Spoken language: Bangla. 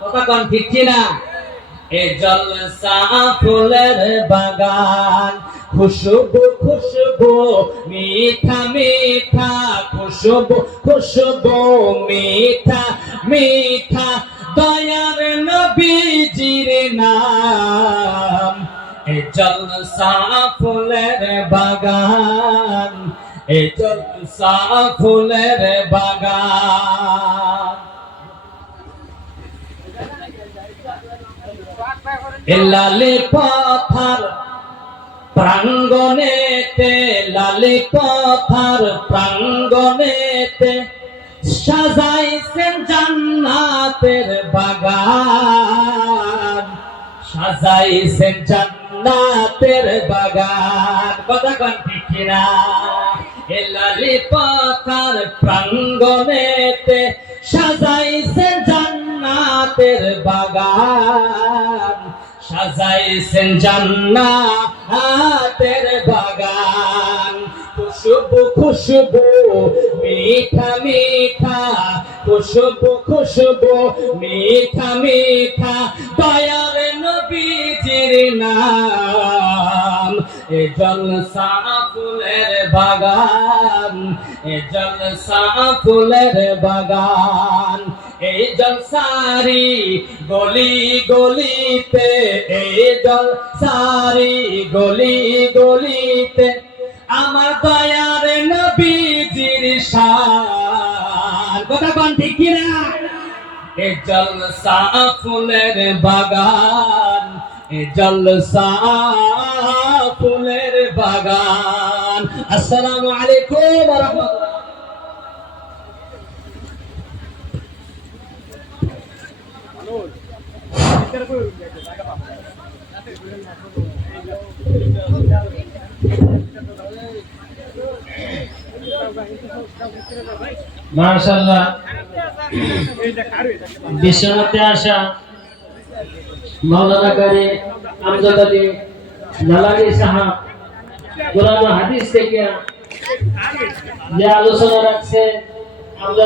কথা কোন ঠিক কিনা? এ জলসা ফুলের বাগান, খুশবু খুশবু মিঠা মিঠা, খুশবু খুশবু মিঠা মিঠা, দয়ার নবীজির নাম। এ জলসা ফুলের বাগান, এ জলসা ফুলের বাগান। লালি পথার প্রাঙ্গণেতে, লালি পথার প্রাঙ্গণেতে, সাজাইছেন জান্নাতের বাগান, সাজাইছেন জান্নাতের বাগান। কথা কোন ঠিক কিনা? লালি পথার প্রাঙ্গণেতে, সাজাইছেন জান্নাতের বাগান, সাজাইছেন জান্নাতের বাগান। খুশবু খুশবু মিঠা মিঠা, খুশবু খুশবু মিঠা মিঠা, দয়ার নবীজির নাম। এ জলসা ফুলের বাগান, এ জলসা ফুলের বাগান। এই জলসারি গলি গলিতে, এই জলসারি গলি গলিতে, আমার দয়ার নবীজির শান। কথা কোন ঠিক কিনা? এ জলসা ফুলের বাগান, এ জলসা ফুলের বাগান। আসসালামু আলাইকুম ওয়া রাহমাতুল্লাহ। মাশাআল্লাহ, বিশ্বনাথে আসা মাওলানা কারি আমজাদ আলী নালানি সাহেব কোরআন হাদিস থেকে যে আলোচনা রাখছে, আমরা